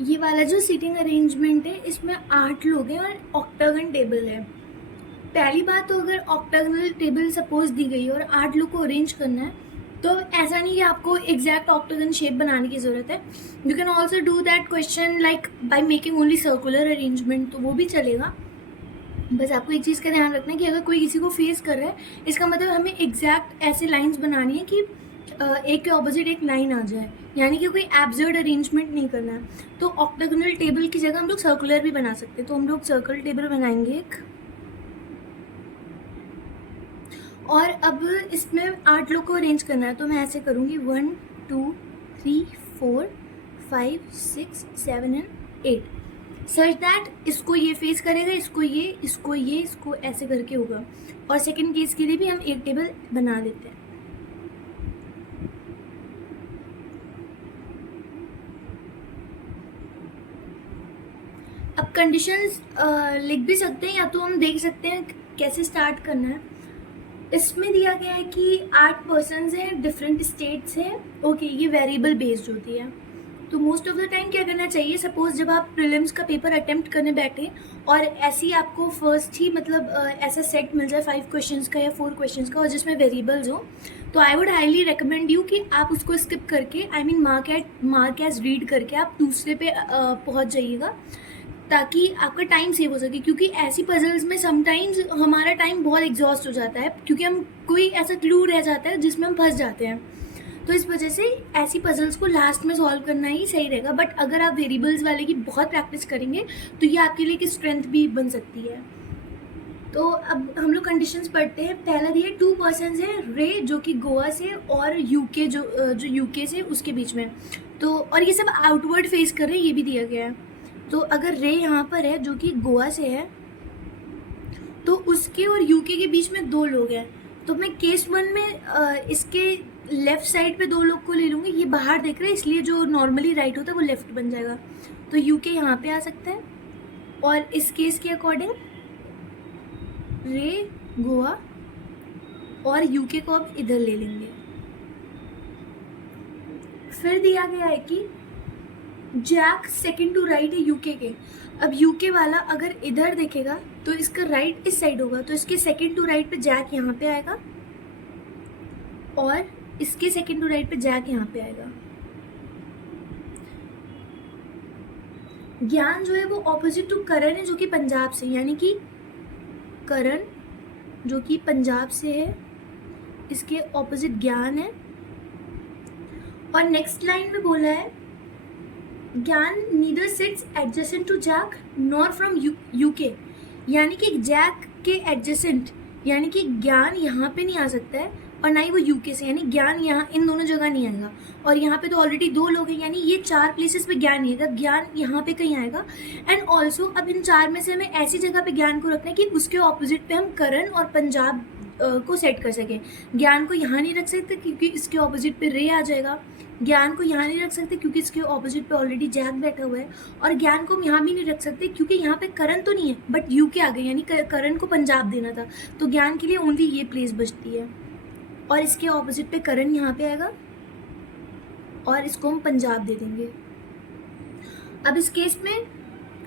ये वाला जो सीटिंग अरेंजमेंट है इसमें 8 लोग हैं और ऑक्टागन टेबल है। पहली बात तो अगर ऑक्टागनल टेबल सपोज दी गई है और 8 लोग को अरेंज करना है तो ऐसा नहीं कि आपको एग्जैक्ट ऑक्टागन शेप बनाने की ज़रूरत है। You can also do that question like by making only circular arrangement, तो वो भी चलेगा। बस आपको एक चीज़ का ध्यान रखना है कि अगर कोई किसी को फेस कर रहा है इसका मतलब हमें एग्जैक्ट ऐसे लाइंस बनानी है कि एक के ऑपोजिट एक लाइन आ जाए, यानी कि कोई एब्सर्ड अरेंजमेंट नहीं करना है। तो ऑक्टागोनल टेबल की जगह हम लोग सर्कुलर भी बना सकते हैं, तो हम लोग सर्कल टेबल बनाएंगे एक। और अब इसमें 8 लोग को अरेंज करना है तो मैं ऐसे करूँगी 1 2 3 4 5 6 7 एंड 8 सच दैट इसको ये फेस करेगा, इसको ये, इसको ये, इसको ऐसे करके होगा। और सेकंड केस के लिए भी हम एक टेबल बना लेते हैं। अब कंडीशंस लिख भी सकते हैं या तो हम देख सकते हैं कैसे स्टार्ट करना है। इसमें दिया गया है कि 8 पर्सन्स हैं, डिफरेंट स्टेट्स हैं। ओके, ये वेरिएबल बेस्ड होती है। तो मोस्ट ऑफ द टाइम क्या करना चाहिए, सपोज जब आप प्रीलिम्स का पेपर अटेम्प्ट करने बैठे और ऐसे ही आपको फर्स्ट ही मतलब ऐसा सेट मिल जाए 5 क्वेश्चंस का या 4 क्वेश्चंस का और जिसमें वेरिएबल्स हो, तो I would highly recommend you कि आप उसको स्किप करके मार्क एज रीड करके आप दूसरे पे पहुंच जाइएगा, ताकि आपका टाइम सेव हो सके। क्योंकि ऐसी पजल्स में समटाइम्स हमारा टाइम बहुत एग्जॉस्ट हो जाता है, क्योंकि हम कोई ऐसा क्लू रह जाता है जिसमें हम फंस जाते हैं। तो इस वजह से ऐसी पजल्स को लास्ट में सॉल्व करना ही सही रहेगा। बट अगर आप वेरिएबल्स वाले की बहुत प्रैक्टिस करेंगे तो ये आपके लिए एक स्ट्रेंथ भी बन सकती है। तो अब हम लोग कंडीशंस पढ़ते हैं। पहला दिया 2 पर्सन्स हैं, रे जो कि गोवा से और यूके जो यूके से उसके बीच में, तो और ये सब आउटवर्ड फेस कर रहे हैं, ये भी दिया गया है। तो अगर रे यहाँ पर है जो कि गोवा से है, तो उसके और यूके के बीच में 2 लोग हैं। तो मैं केस 1 में इसके लेफ्ट साइड पे 2 लोग को ले लूँगी। ये बाहर देख रहे हैं इसलिए जो नॉर्मली राइट होता है वो लेफ्ट बन जाएगा। तो यूके यहाँ पे आ सकता है और इस केस के अकॉर्डिंग रे गोवा और यूके को अब इधर ले लेंगे। फिर दिया गया है कि जैक सेकंड टू राइट है यूके के। अब यूके वाला अगर इधर देखेगा तो इसका राइट इस साइड होगा, तो इसके सेकंड टू राइट पे जैक यहाँ पे आएगा और इसके सेकंड टू राइट पे जैक यहाँ पे आएगा। ज्ञान जो है वो ऑपोजिट टू करण है जो कि पंजाब से, यानी कि करण जो कि पंजाब से है, इसके ऑपोजिट ज्ञान है। और नेक्स्ट लाइन में बोला है Gyan neither sits adjacent to Jack nor from UK, यानी कि जैक के एडजेसेंट, यानी कि ज्ञान यहाँ पे नहीं आ सकता है और ना ही वो यूके से, यानी ज्ञान यहाँ इन दोनों जगह नहीं आएगा। और यहाँ पे तो ऑलरेडी 2 लोग हैं, यानी ये 4 प्लेसेस पे ज्ञान नहीं आएगा, ज्ञान यहाँ पे कहीं आएगा। एंड ऑल्सो अब इन 4 में से हमें ऐसी जगह पे ज्ञान को रखना है कि उसके ऑपोजिट पे हम करण और पंजाब को सेट कर सकें। ज्ञान को यहाँ नहीं रख सकते क्योंकि इसके ऑपोजिट पे रे आ जाएगा, ज्ञान को यहाँ नहीं रख सकते क्योंकि इसके ऑपोजिट पे ऑलरेडी जैक बैठा हुआ है, और ज्ञान को हम यहाँ भी नहीं रख सकते क्योंकि यहाँ पे करण तो नहीं है बट यूके आ गए, यानी करण को पंजाब देना था, तो ज्ञान के लिए ओनली ये प्लेस बचती है। और इसके ऑपोजिट पे करण यहाँ पे आएगा और इसको हम पंजाब दे देंगे। अब इस केस में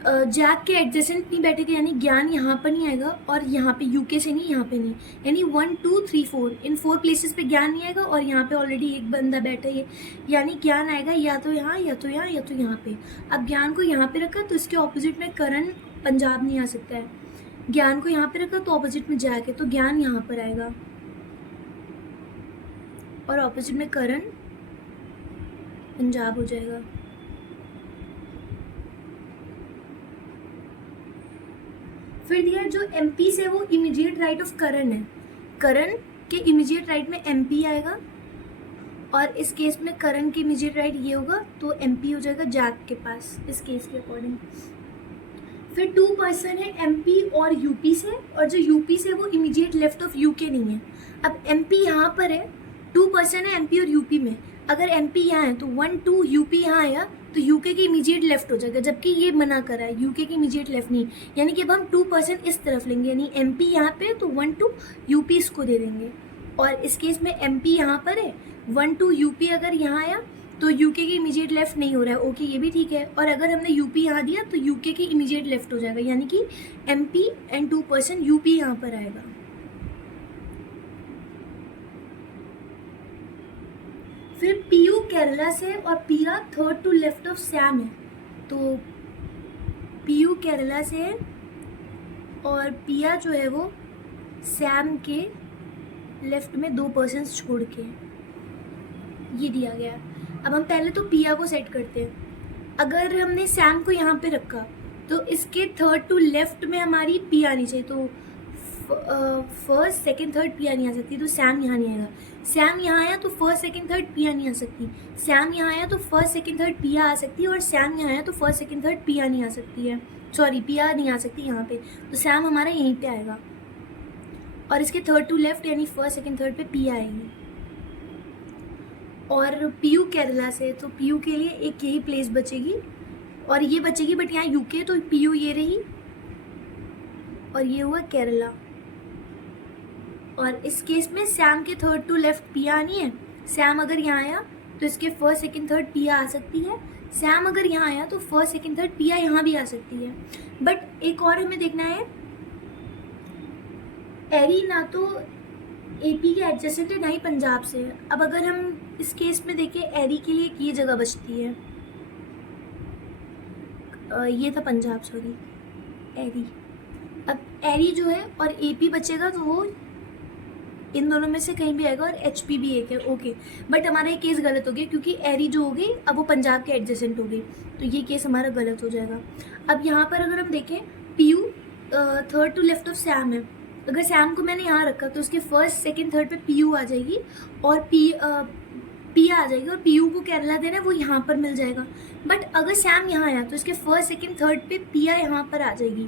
जैक के एडजेसेंट नहीं बैठेगा, यानी ज्ञान यहाँ पर नहीं आएगा और यहाँ पे यूके से नहीं, यहाँ पे नहीं, यानी 1 2 3 4 इन 4 प्लेसेस पे ज्ञान नहीं आएगा और यहाँ पे ऑलरेडी एक बंदा बैठा है, यानी ज्ञान आएगा या तो यहाँ या तो यहाँ या तो यहाँ पे। अब ज्ञान को यहाँ पे रखा तो इसके ऑपोजिट में करण पंजाब नहीं आ सकता है, ज्ञान को यहाँ पे रखा तो ऑपोजिट में जैक है, तो ज्ञान यहाँ पर आएगा और ऑपोजिट में करण पंजाब हो जाएगा। फिर दिया जो एमपी से वो इमीडिएट राइट ऑफ करण है, करण के इमीडिएट राइट में एमपी आएगा और इस केस में करण के इमीडिएट राइट ये होगा तो एमपी हो जाएगा जैक के पास इस केस के अकॉर्डिंग। फिर 2 पर्सन है एमपी और यूपी से, और जो यूपी से वो इमीडिएट लेफ्ट ऑफ यूके नहीं है। अब एमपी यहाँ पर है, 2 पर्सन है एमपी और यूपी में, अगर एमपी यहाँ है तो 1 2 यूपी यहाँ आया तो यूके के इमीडिएट लेफ्ट हो जाएगा, जबकि ये मना करा है यूके के इमीडिएट लेफ्ट नहीं, यानी कि अब हम 2 पर्सन इस तरफ लेंगे, यानी एमपी यहाँ पे तो 1 2 यूपी इसको दे देंगे। और इस केस में एमपी यहाँ पर है, 1 2 यूपी अगर यहाँ आया तो यूके के इमीडिएट लेफ्ट नहीं हो रहा है, ओके ये भी ठीक है। और अगर हमने यूपी यहाँ दिया तो यूके के इमीडिएट लेफ्ट हो जाएगा, यानी कि एमपी एंड 2% यूपी यहाँ पर आएगा। फिर पीयू केरला से और Piya third to left of Sam है, तो पीयू केरला से और पिया जो है वो सैम के लेफ्ट में 2% छोड़ के, ये दिया गया। अब हम पहले तो पिया को सेट करते हैं। अगर हमने सैम को यहाँ पे रखा तो इसके थर्ड टू लेफ्ट में हमारी पी आनी चाहिए, तो फर्स्ट सेकंड थर्ड पिया नहीं आ सकती, तो सैम यहाँ नहीं आएगा। सैम यहाँ आया तो फर्स्ट सेकंड थर्ड पिया नहीं आ सकती, सैम यहाँ आया तो फर्स्ट सेकंड थर्ड पिया आ सकती है, और सैम यहाँ आया तो फर्स्ट सेकंड थर्ड पिया नहीं आ सकती है, सॉरी पिया नहीं आ सकती यहाँ पे, तो सैम हमारा यहीं पे आएगा। और इसके थर्ड टू लेफ्ट यानी फर्स्ट सेकंड थर्ड पे पिया आएगी। और पीयू केरला से, तो पीयू के लिए एक यही प्लेस बचेगी और ये बचेगी, बट यहाँ यूके, तो पीयू ये रही और ये हुआ केरला। और इस केस में सैम के थर्ड टू लेफ्ट पिया आनी है। सैम अगर यहाँ आया तो इसके फर्स्ट सेकंड थर्ड पिया आ सकती है, सैम अगर यहाँ आया तो फर्स्ट सेकंड थर्ड पिया यहाँ भी आ सकती है। बट एक और हमें देखना है, एरी ना तो एपी के एडजेसेंट है ना ही पंजाब से। अब अगर हम इस केस में देखें, एरी के लिए ये जगह बचती है, ये था पंजाब, सॉरी एरी। अब एरी जो है और एपी बचेगा तो वो इन दोनों में से कहीं भी आएगा, और एचपी भी एक है, ओके। बट हमारा ये केस गलत हो गया क्योंकि एरी जो हो गई अब वो पंजाब के एडजेसेंट हो गई, तो ये केस हमारा गलत हो जाएगा। अब यहाँ पर अगर हम देखें, Piyu third to left of Sam है। अगर सैम को मैंने यहाँ रखा तो उसके फर्स्ट सेकंड थर्ड पे पीयू आ जाएगी और पिया आ जाएगी, और पीयू को केरला देना है वो यहाँ पर मिल जाएगा। बट अगर सैम यहाँ आया तो इसके फर्स्ट सेकंड थर्ड पे पिया यहाँ पर आ जाएगी,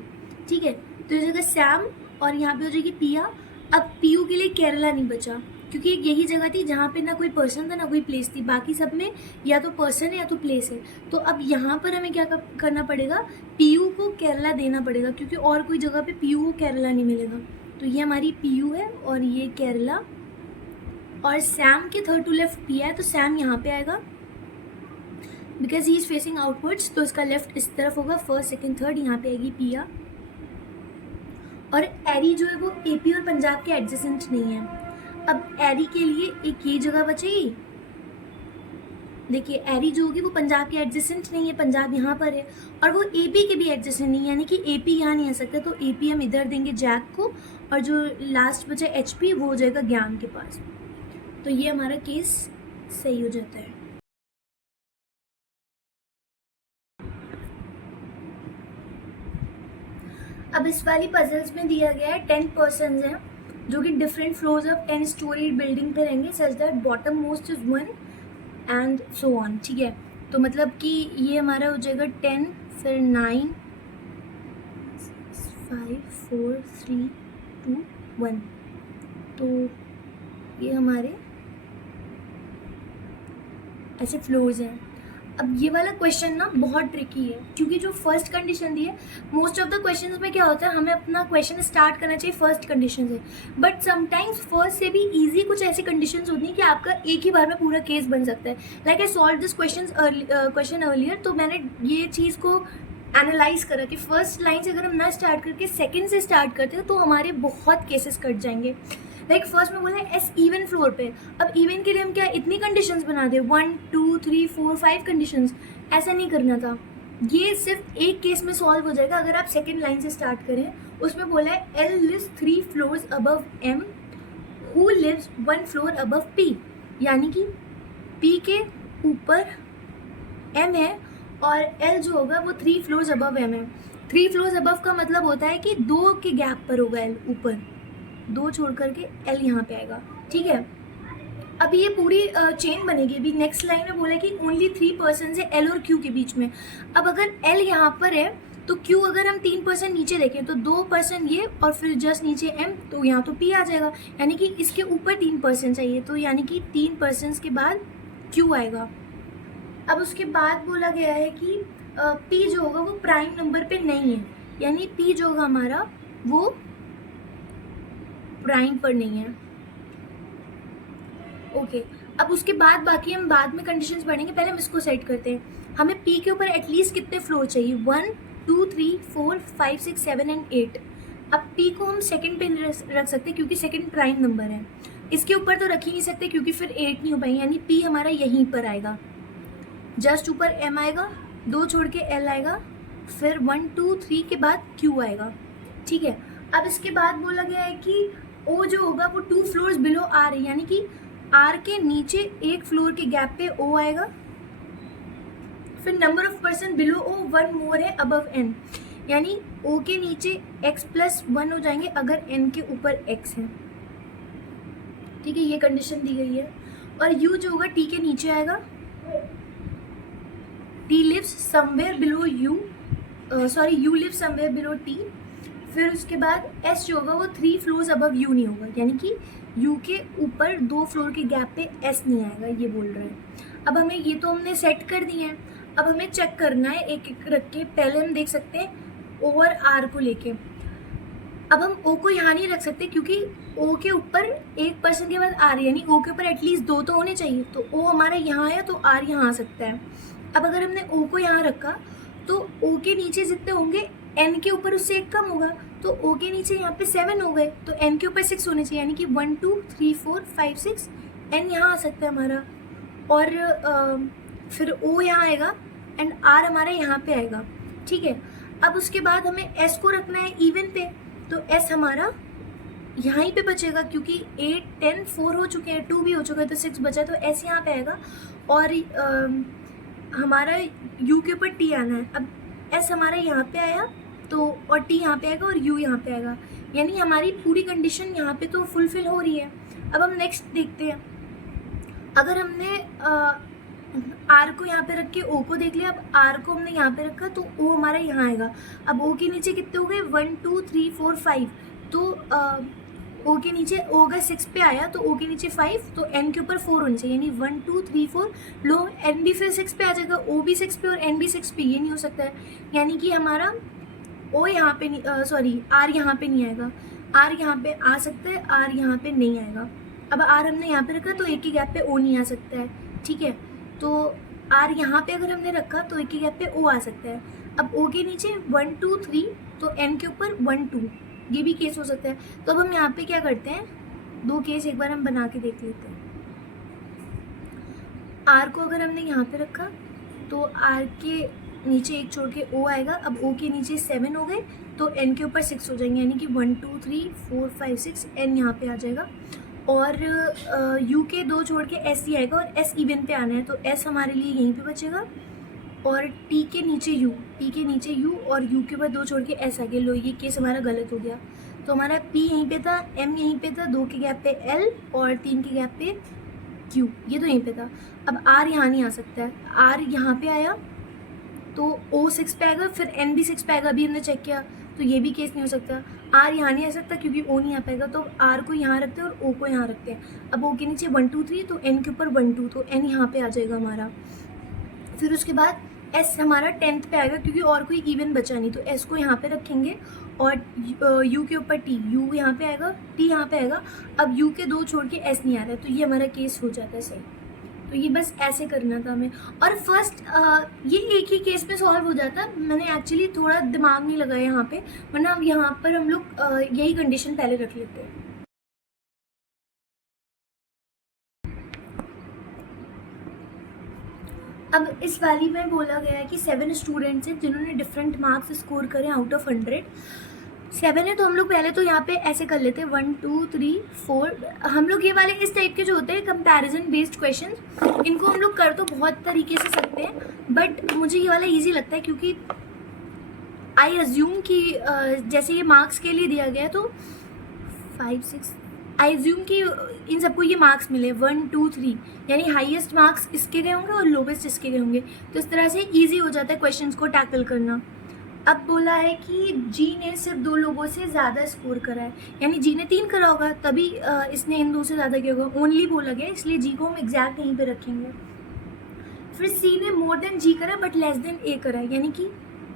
ठीक है। तो इस जगह सैम और यहाँ पे हो जाएगी पिया। अब पीयू के लिए केरला नहीं बचा क्योंकि यही जगह थी जहाँ पे ना कोई पर्सन था ना कोई प्लेस थी, बाकी सब में या तो पर्सन है या तो प्लेस है। तो अब यहाँ पर हमें क्या करना पड़ेगा, पीयू को केरला देना पड़ेगा क्योंकि और कोई जगह पे पीयू को केरला नहीं मिलेगा। तो ये हमारी पीयू है और ये केरला, और सैम के थर्ड टू लेफ्ट पिया है तो सैम यहाँ पे आएगा because he is facing outwards, तो इसका लेफ्ट इस तरफ होगा, फर्स्ट सेकंड थर्ड यहाँ पे आएगी पिया। और एरी जो है वो एपी और पंजाब के एडजेसेंट नहीं है। अब एरी के लिए एक ये जगह बचेगी, देखिए एरी जो होगी वो पंजाब के एडजेसेंट नहीं है, पंजाब यहाँ पर है, और वो एपी के भी एडजेसेंट नहीं है, यानी कि एपी यहाँ नहीं आ सकता, तो एपी हम इधर देंगे जैक को, और जो लास्ट बचा एचपी वो हो जाएगा ज्ञान के पास। तो ये हमारा केस सही हो जाता है। अब इस वाली पजल्स में दिया गया है 10 पर्सन्स हैं जो कि different floors of 10 story building पे रहेंगे, such that bottom most is 1 and so on, ठीक है। तो मतलब कि ये हमारा हो जाएगा 10, फिर 9, 5, 4, 3, 2, 1। तो ये हमारे ऐसे फ्लोर्स हैं। अब ये वाला क्वेश्चन ना बहुत ट्रिकी है क्योंकि जो फर्स्ट कंडीशन दी है, मोस्ट ऑफ द क्वेश्चंस में क्या होता है, हमें अपना क्वेश्चन स्टार्ट करना चाहिए फर्स्ट कंडीशन से, बट समटाइम्स फर्स्ट से भी इजी कुछ ऐसी कंडीशंस होती हैं कि आपका एक ही बार में पूरा केस बन सकता है। Like I solve this question earlier, तो मैंने ये चीज़ को एनालाइज करा कि फर्स्ट लाइन से अगर हम ना स्टार्ट करके सेकेंड से स्टार्ट करते हैं तो हमारे बहुत केसेस कट जाएंगे। लाइक फर्स्ट में बोला है एस इवन फ्लोर पे, अब इवन के लिए हम क्या इतनी कंडीशंस बना दे, 1, 2, 3, 4, 5 कंडीशंस, ऐसा नहीं करना था। ये सिर्फ एक केस में सॉल्व हो जाएगा अगर आप सेकेंड लाइन से स्टार्ट करें। उसमें बोला है L lives 3 floors above M, who lives 1 floor above P, यानी कि पी के ऊपर एम है और एल जो होगा वो 3 फ्लोर्स अबव एम है। 3 फ्लोर्स अबव का मतलब होता है कि 2 के गैप पर होगा एल, ऊपर 2 छोड़ करके एल यहाँ पे आएगा, ठीक है। अब ये पूरी चेन बनेगी। अभी नेक्स्ट लाइन में बोला है कि ओनली 3 पर्सन है एल और क्यू के बीच में। अब अगर एल यहाँ पर है तो क्यू अगर हम 3% नीचे देखें तो 2% ये और फिर जस्ट नीचे एम, तो यहाँ तो पी आ जाएगा, यानी कि इसके ऊपर 3% चाहिए, तो यानी कि 3% के बाद क्यू आएगा। अब उसके बाद बोला गया है कि पी जो होगा वो प्राइम नंबर पे नहीं है, यानी पी जो होगा हमारा वो प्राइम पर नहीं है। ओके, अब उसके बाद बाकी हम बाद में कंडीशंस पढ़ेंगे, पहले हम इसको सेट करते हैं। हमें पी के ऊपर एटलीस्ट कितने फ्लोर चाहिए? 1 2 3 4 5 6 7 एंड 8। अब पी को हम सेकंड पे रख सकते हैं क्योंकि सेकंड प्राइम नंबर है। इसके ऊपर तो रख ही नहीं सकते क्योंकि फिर 8 नहीं हो पाएंगे, यानी पी हमारा यहीं पर आएगा, जस्ट ऊपर एम आएगा, 2 छोड़ के एल आएगा, फिर 1 2 3 के बाद क्यू आएगा। ठीक है, अब इसके बाद बोला गया है कि ओ जो होगा वो 2 फ्लोर्स बिलो आर है, यानी कि आर के नीचे एक फ्लोर के गैप पे ओ आएगा। फिर नंबर ऑफ पर्सन बिलो ओ 1 मोर है अबव एन, यानी ओ के नीचे x+1 हो जाएंगे अगर n के ऊपर x है। ठीक है, ये कंडीशन दी गई है। और u जो होगा t के नीचे आएगा, t lives somewhere below u, u lives somewhere below t। फिर उसके बाद s जो होगा वो 3 फ्लोर्स अबव u नहीं होगा, यानी कि u के ऊपर 2 फ्लोर के गैप पे s नहीं आएगा, ये बोल रहे हैं। अब हमें ये तो हमने सेट कर दिए हैं, अब हमें चेक करना है एक एक रख के। पहले हम देख सकते हैं o और r को लेके। अब हम o को यहाँ नहीं रख सकते क्योंकि o के ऊपर एक पर्सन के बाद r, यानी o के ऊपर एटलीस्ट 2 तो होने चाहिए, तो o हमारा यहाँ है तो r यहाँ आ सकता है। अब अगर हमने o को यहाँ रखा तो o के नीचे जितने होंगे n के ऊपर उससे एक कम होगा, तो o के नीचे यहाँ पे 7 हो गए, तो n के ऊपर 6 होने चाहिए, यानी कि 1 2 3 4 5 6 n यहाँ आ सकता है हमारा। और फिर o यहाँ आएगा एंड r हमारा यहाँ पे आएगा। ठीक है, अब उसके बाद हमें s को रखना है इवन पे, तो s हमारा यहाँ ही पे बचेगा क्योंकि 8 10 4 हो चुके हैं, 2 भी हो चुका है, तो 6 बचा, तो s यहाँ पे आएगा। और हमारा u के ऊपर t आना है। अब s हमारा यहाँ पे आया तो, और t यहाँ पे आएगा और u यहाँ पे आएगा, यानी हमारी पूरी कंडीशन यहाँ पे तो फुलफिल हो रही है। अब हम नेक्स्ट देखते हैं, अगर हमने r को यहाँ पे रख के o को देख लिया, अब r को हमने यहाँ पे रखा तो o हमारा यहाँ आएगा। अब o के नीचे कितने हो गए? 1 2 3 4 5, तो o के नीचे o अगर 6 पे आया तो o के नीचे 5, तो n के ऊपर 4 होने चाहिए, यानी 1 2 3 4 लो n भी फिर 6 पे आ जाएगा, o भी 6 पे और n भी 6 पे, ये नहीं हो सकता है, यानी कि हमारा o यहाँ पे नहीं, r यहाँ पे नहीं आएगा, r यहाँ पे आ सकता है, r यहाँ पे नहीं आएगा। अब r हमने यहाँ पे रखा तो एक ही गैप पे o नहीं आ सकता है। ठीक है, तो r यहाँ पे अगर हमने रखा तो एक ही गैप पे o आ सकता है। अब o के नीचे 1 2 3, तो n के ऊपर 1 2, ये भी केस हो सकता है। तो अब हम यहाँ पे क्या करते हैं, 2 केस एक बार हम बना के देख लेते हैं। r को अगर हमने यहाँ पे रखा तो r के नीचे एक छोड़ के o आएगा। अब o के नीचे 7 हो गए तो n के ऊपर 6 हो जाएंगे, यानी कि 1 2 3 4 5 6 n यहाँ पे आ जाएगा। और u के 2 छोड़ के s ही आएगा, और s इवन पे आना है, तो s हमारे लिए यहीं पे बचेगा। और t के नीचे u और u के बाद 2 छोड़ के s आ गया। लो, ये केस हमारा गलत हो गया, तो हमारा p यहीं पे था, m यहीं पे था, 2 के गैप पे l और 3 के गैप पे q, ये तो यहीं पे था। अब r यहाँ नहीं आ सकता है, r यहाँ पे आया तो o 6 पे आएगा, फिर n भी 6 पे आएगा, अभी हमने चेक किया, तो ये भी केस नहीं हो सकता। r यहाँ नहीं आ सकता क्योंकि o नहीं आ पाएगा, तो r को यहाँ रखते हैं और o को यहाँ रखते हैं। अब o के नीचे 1 2 3, तो n के ऊपर 1 2, तो n यहाँ पे आ जाएगा हमारा। फिर उसके बाद s हमारा 10th पे आएगा क्योंकि और कोई इवन बचा नहीं, तो s को यहाँ पे रखेंगे, और u के ऊपर t, u यहाँ पे आएगा, t यहाँ पे आएगा। अब u के 2 छोड़ के s नहीं आ रहा है, तो ये हमारा केस हो जाता है सही। तो ये बस ऐसे करना था हमें, और फर्स्ट ये एक ही केस में सॉल्व हो जाता। मैंने एक्चुअली थोड़ा दिमाग नहीं लगाया यहाँ पे, वरना अब यहाँ पर हम लोग यही कंडीशन पहले रख लेते हैं। अब इस वाली में बोला गया है कि 7 स्टूडेंट्स हैं जिन्होंने डिफरेंट मार्क्स स्कोर करें आउट ऑफ 100। 7 है तो हम लोग पहले तो यहाँ पे ऐसे कर लेते हैं 1 2 3 4। हम लोग ये वाले इस टाइप के जो होते हैं कंपैरिजन बेस्ड क्वेश्चन, इनको हम लोग कर तो बहुत तरीके से सकते हैं, बट मुझे ये वाला इजी लगता है क्योंकि आई अज्यूम कि जैसे ये मार्क्स के लिए दिया गया तो 5 6, आई अज्यूम कि इन सबको ये मार्क्स मिले 1 2 3, यानी हाईएस्ट मार्क्स इसके गए होंगे और लोवेस्ट इसके गए होंगे, तो इस तरह से ईजी हो जाता है क्वेश्चंस को टैकल करना। अब बोला है कि जी ने सिर्फ 2 लोगों से ज़्यादा स्कोर करा है, यानी जी ने 3 करा होगा तभी इसने इन 2 से ज़्यादा किया होगा, ओनली बोला गया इसलिए जी को हम एग्जैक्ट यहीं पे रखेंगे। फिर सी ने मोर देन जी करा बट लेस देन ए करा है, यानी कि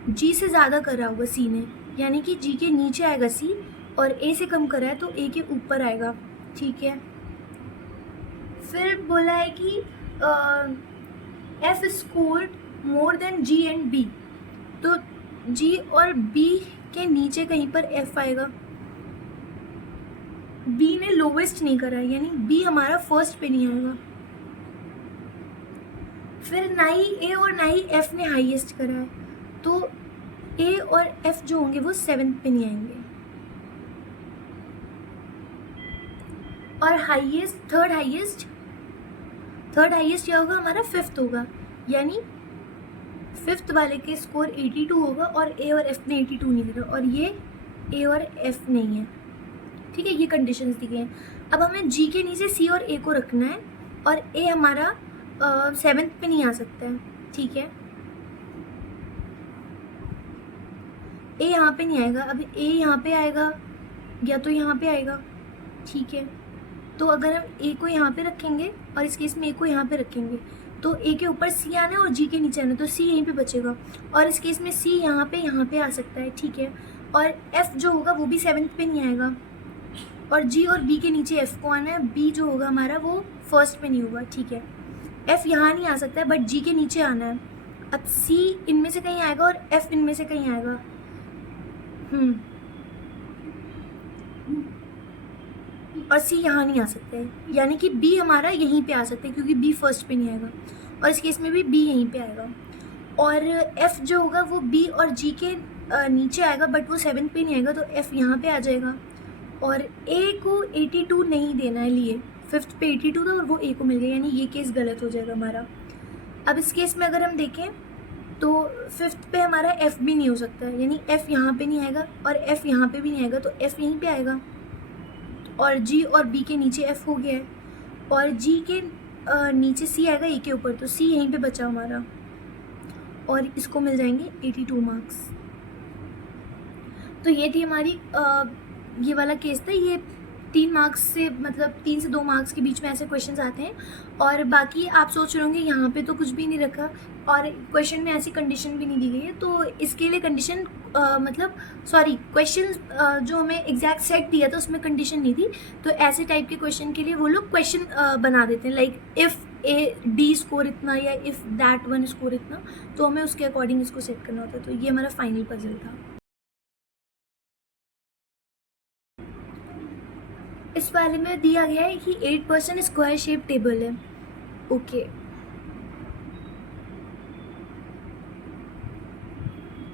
जी से ज़्यादा करा होगा सी ने, यानी कि जी के नीचे आएगा सी, और ए से कम करा है तो ए के ऊपर आएगा। ठीक है, फिर बोला है कि F scored more than G and B, तो जी और बी के नीचे कहीं पर एफ आएगा। बी ने लोवेस्ट नहीं करा है, यानी बी हमारा फर्स्ट पे नहीं आएगा। फिर ना ही ए और ना ही एफ ने हाईएस्ट करा है, तो ए और एफ जो होंगे वो 7th पे नहीं आएंगे। और हाईएस्ट थर्ड हाईएस्ट क्या होगा हमारा 5th होगा, यानी 5th वाले के स्कोर 82 होगा और ए और एफ ने 82 नहीं करा, और ये ए और एफ नहीं है। ठीक है, ये कंडीशंस दी गई हैं। अब हमें जी के नीचे सी और ए को रखना है, और ए हमारा 7th पे नहीं आ सकता है। ठीक है, ए यहाँ पे नहीं आएगा। अब ए यहाँ पे आएगा या तो यहाँ पे आएगा। ठीक है, तो अगर हम ए को यहाँ पे रखेंगे और इस केस में ए को यहाँ पे रखेंगे, तो ए के ऊपर सी आना है और जी के नीचे आना है, तो सी यहीं पे बचेगा। और इस केस में सी यहाँ पे आ सकता है। ठीक है, और एफ जो होगा वो भी 7th पे नहीं आएगा, और जी और बी के नीचे एफ को आना है। बी जो होगा हमारा वो फर्स्ट पे नहीं होगा। ठीक है, एफ यहाँ नहीं आ सकता है, बट जी के नीचे आना है। अब सी इनमें से कहीं आएगा और एफ इनमें से कहीं आएगा। और सी यहाँ नहीं आ सकता है, यानी कि बी हमारा यहीं पे आ सकता है, क्योंकि बी फर्स्ट पे नहीं आएगा, और इस केस में भी बी यहीं पे आएगा। और एफ जो होगा वो बी और जी के नीचे आएगा, बट वो 7th पे नहीं आएगा, तो एफ यहाँ पे आ जाएगा। और ए को 82 नहीं देना है, लिए 5th पे 82 था और वो ए को मिल गया, यानी ये केस गलत हो जाएगा हमारा। अब इस केस में अगर हम देखें तो 5th पे हमारा एफ भी नहीं हो सकता है, यानी एफ यहाँ पे नहीं आएगा और एफ यहाँ पे भी नहीं आएगा, तो एफ यहीं पे आएगा। और जी और बी के नीचे एफ हो गया है, और जी के नीचे सी आएगा ए के ऊपर, तो सी यहीं पे बचा हमारा, और इसको मिल जाएंगे 82 मार्क्स। तो ये थी हमारी ये वाला केस था। ये 3 मार्क्स से, मतलब 3 से 2 मार्क्स के बीच में ऐसे क्वेश्चंस आते हैं। और बाकी आप सोच रहे होंगे यहाँ पे तो कुछ भी नहीं रखा और क्वेश्चन में ऐसी कंडीशन भी नहीं दी गई है, तो इसके लिए कंडीशन क्वेश्चन जो हमें एग्जैक्ट सेट दिया था उसमें कंडीशन नहीं थी, तो ऐसे टाइप के क्वेश्चन के लिए वो लोग क्वेश्चन बना देते हैं, like if A B score इतना या इफ़ दैट वन स्कोर इतना, तो हमें उसके अकॉर्डिंग इसको सेट करना होता है। तो ये हमारा फाइनल पजल था। इस वाले में दिया गया है कि 8% स्क्वायर शेप टेबल है। ओके,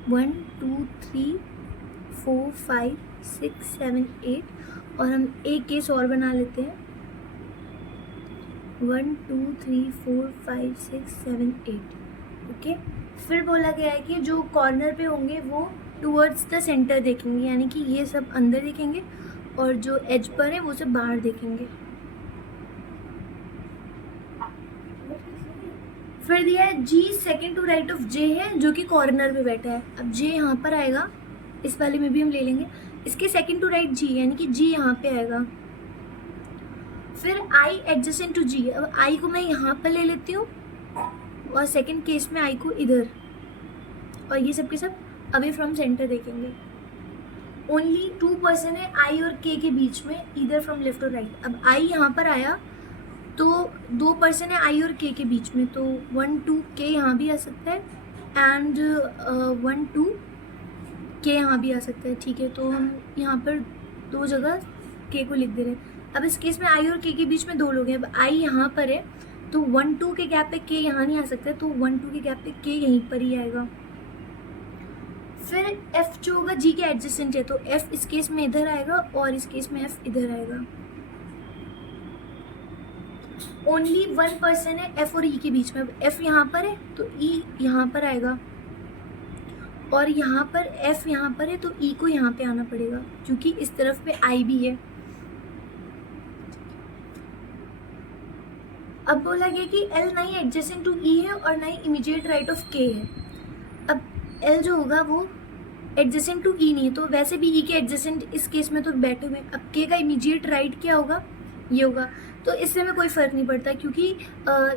1 2 3 4 5 6 7 8, और हम एक केस और बना लेते हैं। 1 2 3 4 5 6 7 8। ओके, फिर बोला गया है कि जो कॉर्नर पे होंगे वो टूवर्ड्स द सेंटर देखेंगे, यानी कि ये सब अंदर देखेंगे और जो एज पर है वो सब बाहर देखेंगे। फिर दिया है जी सेकंड टू राइट ऑफ जे है, जो कि कॉर्नर पे बैठा है। अब जे यहाँ पर आएगा, इस वाले में भी हम ले लेंगे, इसके सेकंड टू राइट जी, यानी कि जी यहाँ पे आएगा। फिर आई एडजेसेंट टू जी, अब आई को मैं यहाँ पर ले लेती हूँ और सेकंड केस में आई को इधर, और ये सब के सब अवे फ्रॉम सेंटर देखेंगे। ओनली 2% है आई और के के बीच में, इधर फ्रॉम लेफ्ट और राइट। अब आई यहाँ पर आया तो 2% है आई और के के बीच में, तो 1 2 के यहाँ भी आ सकता है एंड 1 2 के यहाँ भी आ सकता है। ठीक है, तो हम यहाँ पर 2 जगह के को लिख दे रहे हैं। अब इस केस में आई और के के बीच में 2 लोग हैं। अब आई यहाँ पर है तो 1 2 के गैप पे के यहाँ नहीं आ सकता, तो 1 2 के गैप पे के यहीं पर ही आएगा। फिर एफ जो होगा जी के एडजेसेंट है, तो एफ इस केस में इधर आएगा और इस केस में एफ इधर आएगा। ओनली 1% है एफ और ई के बीच में। अब एफ यहाँ पर है तो ई यहाँ पर आएगा, और यहाँ पर एफ यहाँ पर है तो ई को यहाँ पे आना पड़ेगा, क्योंकि इस तरफ पे आई भी है। अब बोला गया कि एल ना ही एडजेसेंट टू ई है और ना ही इमीडिएट राइट ऑफ के है। अब एल जो होगा वो एडजेसेंट टू ई नहीं है, तो वैसे भी ई के एडजेसेंट इस केस में तो बैठे हुए। अब के का इमीडिएट राइट क्या होगा, ये होगा, तो इससे में कोई फ़र्क नहीं पड़ता, क्योंकि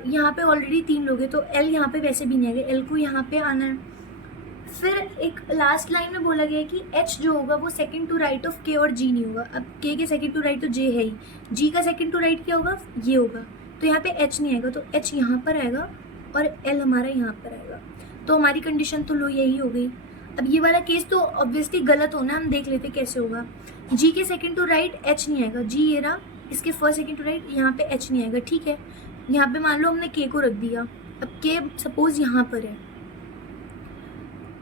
यहाँ पे ऑलरेडी 3 लोग हैं, तो एल यहाँ पे वैसे भी नहीं आएगा, एल को यहाँ पे आना है। फिर एक लास्ट लाइन में बोला गया है कि एच जो होगा वो सेकंड टू राइट ऑफ के और जी नहीं होगा। अब के सेकंड टू राइट तो जे है ही, जी का सेकंड टू राइट क्या होगा, ये होगा, तो यहाँ पे एच नहीं आएगा, तो एच यहाँ पर आएगा और एल हमारा यहाँ पर आएगा। तो हमारी कंडीशन तो लो यही हो गई। अब ये वाला केस तो ऑब्वियसली गलत होना, हम देख लेते कैसे होगा। जी के सेकंड टू राइट एच नहीं आएगा, जी ये रहा, इसके फर्स्ट सेकंड टू राइट यहाँ पे एच नहीं आएगा, ठीक है। यहाँ पे मान लो हमने के को रख दिया, अब के सपोज यहाँ पर है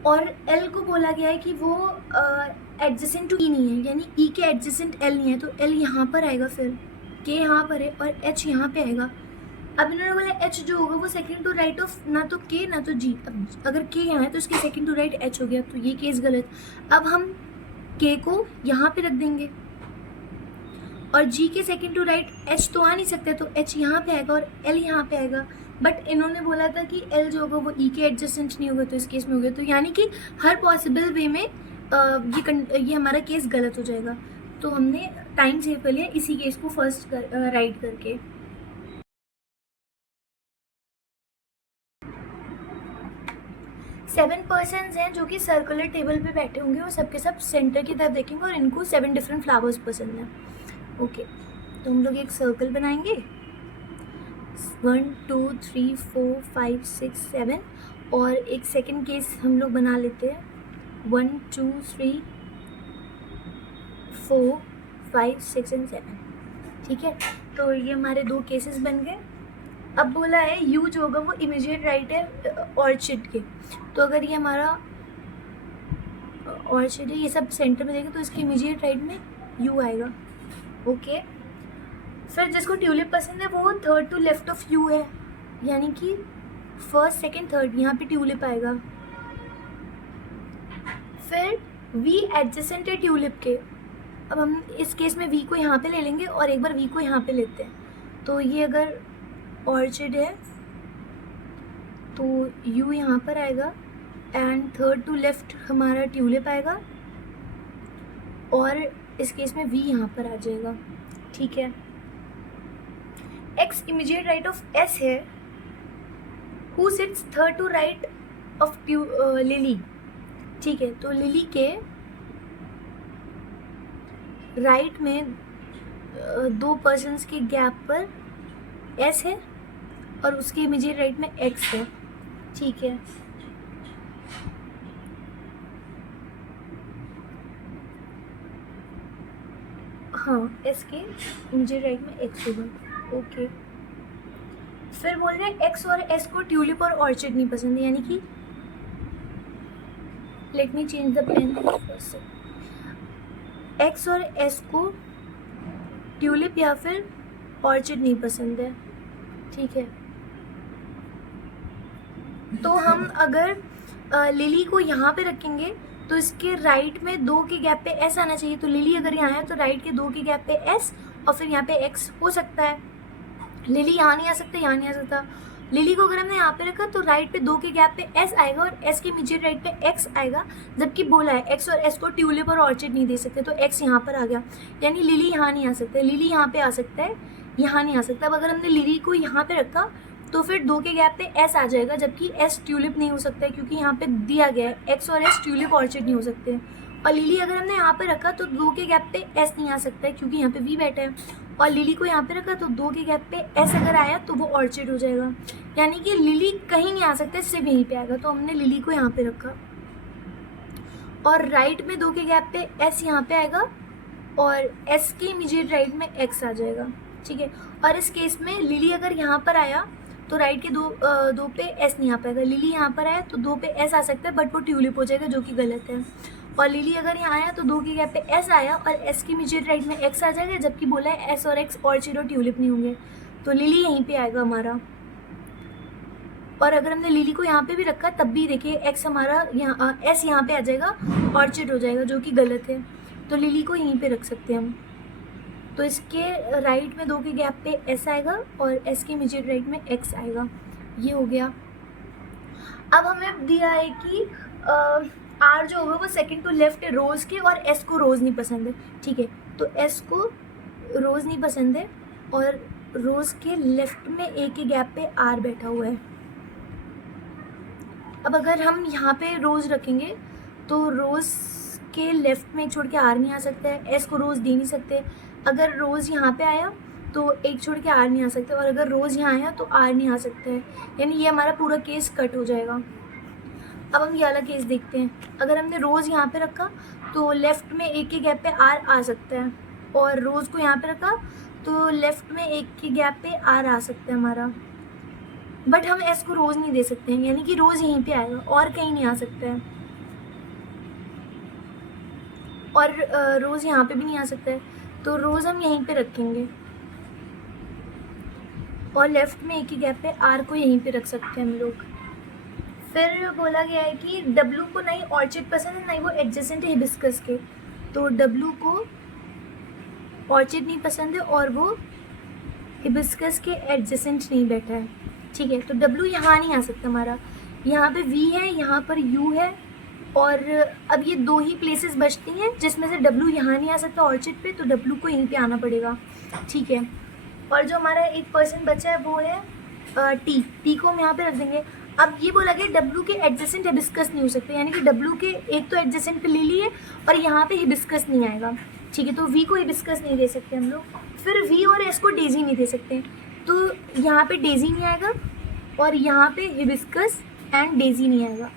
और एल को बोला गया है कि वो एडजेसेंट टू ई नहीं है, यानी ई के एडजेसेंट एल नहीं है, तो एल यहाँ पर आएगा, फिर के यहाँ पर है और एच यहाँ पे आएगा। अब इन्होंने बोला एच जो होगा वो सेकंड टू राइट ऑफ ना तो के ना तो जी। अब अगर के यहाँ है तो इसके सेकंड टू राइट एच हो गया, तो ये केस गलत। अब हम के को यहाँ पे रख देंगे और जी के सेकंड टू राइट एच तो आ नहीं सकते, तो एच यहाँ पे आएगा और एल यहाँ पे आएगा। बट इन्होंने बोला था कि एल जो होगा वो ई के एडजेसेंट नहीं होगा, तो इस केस में हो गया। तो यानी कि हर पॉसिबल वे में ये हमारा केस गलत हो जाएगा। तो हमने टाइम सेव कर लिया इसी केस को फर्स्ट राइट करके। सेवन पर्सन्स हैं जो कि सर्कुलर टेबल पे बैठे होंगे और सबके सब सेंटर की तरफ देखेंगे और इनको 7 डिफरेंट फ्लावर्स पसंद हैं। ओके, तो हम लोग एक सर्कल बनाएंगे 1 2 3 4 5 6 7 और एक सेकंड केस हम लोग बना लेते हैं 1 2 3 4 5 6 एंड 7, ठीक है। तो ये हमारे दो केसेस बन गए। अब बोला है यू जो होगा वो इमीडिएट राइट है ऑर्चिड के, तो अगर ये हमारा ऑर्चिड है, ये सब सेंटर में देखें तो इसके इमीडिएट राइट में यू आएगा। ओके, फिर जिसको ट्यूलिप पसंद है वो third to left of U है, यानी कि फर्स्ट सेकंड थर्ड यहाँ पे ट्यूलिप आएगा। फिर वी एडजेसेंट है ट्यूलिप के। अब हम इस केस में वी को यहाँ पे ले लेंगे और एक बार वी को यहाँ पे लेते हैं। तो ये अगर ऑर्चिड है तो यू यहाँ पर आएगा एंड थर्ड टू लेफ्ट हमारा ट्यूलिप आएगा और इस केस में वी यहाँ पर आ जाएगा, ठीक है। X immediate right of S है, who sits third to right of Lily, ठीक है। तो लिली के राइट में दो पर्सन्स के गैप पर एस है और उसके इमीडिएट राइट में एक्स है, ठीक है। हाँ, एस के इमीडिएट राइट में एक्स होगा। ओके, फिर बोल रहे हैं एक्स और एस को ट्यूलिप और ऑर्चिड नहीं पसंद है, यानी कि let me change the pen. X और एस को ट्यूलिप या फिर ऑर्चिड नहीं पसंद है, ठीक है। तो हम अगर लिली को यहाँ पे रखेंगे तो इसके राइट में दो के गैप पे एस आना चाहिए, तो लिली अगर यहाँ है तो राइट के दो के गैप पे एस और फिर यहाँ पे एक्स हो सकता है। लिली यहाँ नहीं आ सकता, यहाँ नहीं आ सकता। लिली को अगर हमने यहाँ पे रखा तो राइट पे दो के गैप पे एस आएगा और एस के इमीडिएट राइट पे एक्स आएगा, जबकि बोला है एक्स और एस को ट्यूलिप और ऑर्चिड नहीं दे सकते, तो एक्स यहाँ पर आ गया, यानी लिली यहाँ नहीं आ सकता। लिली यहाँ पे आ सकता है, यहाँ नहीं आ सकता। अब अगर हमने लिली को यहाँ पे रखा तो फिर दो के गैप पे एस आ जाएगा, जबकि एस ट्यूलिप नहीं हो सकता है क्योंकि यहाँ पे दिया गया है एक्स और एस ट्यूलिप ऑर्चिड नहीं हो सकते। और लिली अगर हमने यहाँ पे रखा तो दो के गैप पे एस नहीं आ सकता है क्योंकि यहाँ पे वी बैठा है, और लिली को यहाँ पे रखा तो दो के गैप पे एस अगर आया तो वो ऑर्चिड हो जाएगा, यानी कि लिली कहीं नहीं आ सकता, सिर्फ यहीं पे आएगा। तो हमने लिली को यहाँ पे रखा और राइट में दो के गैप पे एस यहाँ पे आएगा और एस के इमीडिएट राइट में एक्स आ जाएगा, ठीक है। और इस केस में लिली अगर यहाँ पर आया तो राइट के दो पे एस नहीं आ पाएगा। लिली यहाँ पर आया तो दो पे एस आ सकता है बट वो ट्यूलिप हो जाएगा, जो कि गलत है। और लिली अगर यहाँ आया तो दो के गैप पे एस आया और एस के इमीडिएट राइट में एक्स आ जाएगा, जबकि बोला है एस और एक्स ऑर्चिड और ट्यूलिप नहीं होंगे, तो लिली यहीं पे आएगा हमारा। और अगर हमने लिली को यहाँ पे भी रखा तब भी देखिए एक्स हमारा यहाँ एस यहाँ पे आ जाएगा, ऑर्चिड हो जाएगा, जो कि गलत है। तो लिली को यहीं पे रख सकते हैं हम। तो इसके राइट में दो के गैप पे एस आएगा और एस के इमीडिएट राइट में एक्स आएगा, ये हो गया। अब हमें दिया है कि आर जो होगा वो सेकंड टू लेफ्ट है रोज के और एस को रोज नहीं पसंद है, ठीक है। तो एस को रोज नहीं पसंद है और रोज के लेफ्ट में ए के गैप पे आर बैठा हुआ है। अब अगर हम यहाँ पे रोज रखेंगे तो रोज के लेफ्ट में छोड़ के आर नहीं आ सकता है, एस को रोज दे नहीं सकते। अगर रोज यहाँ पे आया तो एक छोड़ के आर नहीं आ सकता, और अगर रोज़ यहाँ आया तो आर नहीं आ सकता है, यानी ये हमारा पूरा केस कट हो जाएगा। अब हम ये वाला केस देखते हैं। अगर हमने रोज़ यहाँ पे रखा तो लेफ़्ट में एक के गैप पे आर आ सकता है, और रोज़ को यहाँ पे रखा तो लेफ़्ट में एक के गैप पे आर आ सकता है हमारा। बट हम एस को रोज़ नहीं दे सकते हैं, यानी कि रोज़ यहीं पे आएगा और कहीं नहीं आ सकता है, और रोज़ यहाँ पे भी नहीं आ सकता है, तो रोज़ हम यहीं पे रखेंगे, और लेफ़्ट में एक ही गैप पे आर को यहीं पे रख सकते हैं हम लोग। फिर बोला गया है कि डब्लू को नहीं ऑर्चिड पसंद है, नहीं वो एडजेसेंट है हिबिस्कस के, तो डब्लू को ऑर्चिड नहीं पसंद है और वो हिबिस्कस के एडजेसेंट नहीं बैठा है, ठीक है। तो डब्लू यहाँ नहीं आ सकता हमारा, यहाँ पे वी है, यहाँ पर यू है, और अब ये दो ही प्लेसेस बचती हैं जिसमें से डब्लू यहाँ नहीं आ सकता ऑर्चिड पे, तो डब्लू को यहीं पे आना पड़ेगा, ठीक है। और जो हमारा 1% बचा है वो है टी को हम यहाँ पे रख देंगे। अब ये बोला गया डब्लू के एडजेसेंट हिबिस्कस नहीं हो सकते, यानी कि डब्लू के एक तो एडजेसेंट पे ले लिए और यहाँ पे हिबिस्कस नहीं आएगा, ठीक है। तो वी को हिबिस्कस नहीं दे सकते हम लोग। फिर वी और एस को डेजी नहीं दे सकते, तो यहाँ पे डेजी नहीं आएगा और यहाँ पे हिबिस्कस एंड डेजी नहीं आएगा।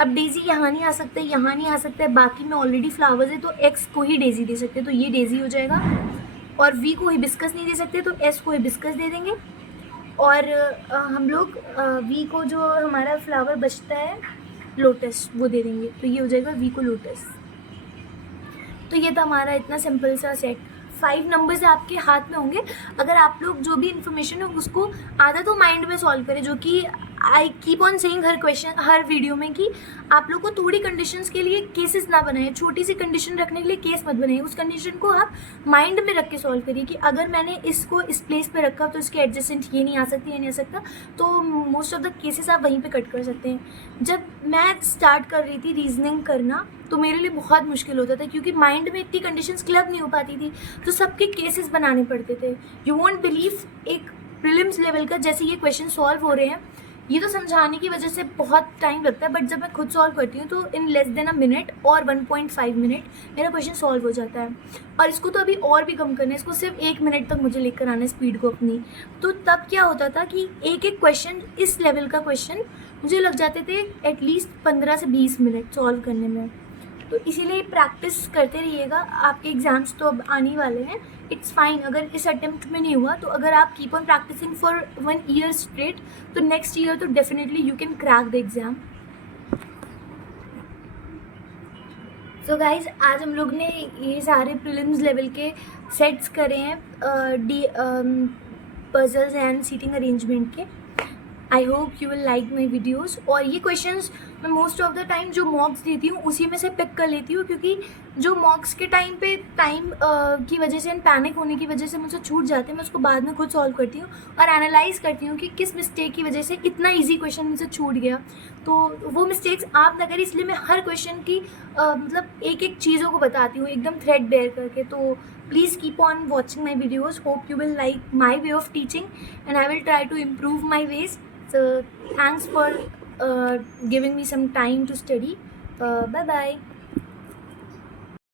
अब डेजी यहाँ नहीं आ सकता, यहाँ नहीं आ सकता है, बाकी में ऑलरेडी फ्लावर्स है, तो एक्स को ही डेजी दे सकते हैं, तो ये डेजी हो जाएगा। और वी को हिबिस्कस नहीं दे सकते, तो एस को हिबिस्कस दे देंगे। और हम लोग वी को जो हमारा फ्लावर बचता है लोटस वो दे देंगे, तो ये हो जाएगा वी को लोटस। तो ये था हमारा इतना सिंपल सा सेट। 5 नंबर्स आपके हाथ में होंगे, अगर आप लोग जो भी इन्फॉर्मेशन है उसको आधा तो माइंड में सॉल्व करें, जो कि I keep on saying her question her video में कि आप लोग को थोड़ी कंडीशंस के लिए केसेस ना बनाए, छोटी सी कंडीशन रखने के लिए केस मत बनाइए, उस कंडीशन को आप माइंड में रख के सॉल्व करिए कि अगर मैंने इसको इस प्लेस पे रखा तो इसके एडजेसेंट ये नहीं आ सकती, ये नहीं आ सकता, तो मोस्ट ऑफ द केसेस आप वहीं पे कट कर सकते हैं। जब मैं स्टार्ट कर रही थी रीजनिंग करना तो मेरे लिए बहुत मुश्किल होता था, क्योंकि माइंड में इतनी कंडीशंस क्लब नहीं हो पाती थी, तो सबके केसेस बनाने पड़ते थे। यू वॉन्ट बिलीव, एक प्रीलिम्स लेवल का जैसे ये क्वेश्चन सॉल्व हो रहे हैं, ये तो समझाने की वजह से बहुत टाइम लगता है, बट जब मैं खुद सॉल्व करती हूँ तो in less than a minute और 1.5 मिनट मेरा क्वेश्चन सॉल्व हो जाता है। और इसको तो अभी और भी कम करना है, इसको सिर्फ 1 मिनट तक मुझे लेकर आना है स्पीड को अपनी। तो तब क्या होता था कि एक एक क्वेश्चन, इस लेवल का क्वेश्चन मुझे लग जाते थे एटलीस्ट 15 से 20 मिनट सॉल्व करने में। तो इसीलिए प्रैक्टिस करते रहिएगा, आपके एग्ज़ाम्स तो अब आने वाले हैं। इट्स फाइन अगर इस अटेम्प्ट में नहीं हुआ, तो अगर आप keep on practicing for 1 year straight, तो नेक्स्ट ईयर तो definitely you can crack the exam. So guys, आज हम लोग ने ये सारे प्रीलिम्स लेवल के सेट्स करे हैं, पजल्स एंड सीटिंग अरेंजमेंट के। I hope you will like my videos. और ये क्वेश्चंस मैं मोस्ट ऑफ द टाइम जो मॉक्स देती हूँ उसी में से पिक कर लेती हूँ, क्योंकि जो मॉक्स के टाइम पे टाइम की वजह से, पैनिक होने की वजह से मुझसे छूट जाते हैं, मैं उसको बाद में खुद सॉल्व करती हूँ और एनालाइज करती हूँ कि किस मिस्टेक की वजह से इतना ईजी क्वेश्चन मुझसे छूट गया। तो वो मिस्टेक्स आप ना करें, इसलिए मैं हर क्वेश्चन की मतलब एक एक चीज़ों को बताती हूँ एकदम थ्रेड बेयर करके। तो please keep on watching my videos, hope you will like my way of teaching and I will try to improve my ways. So thanks for giving me some time to study. Bye bye.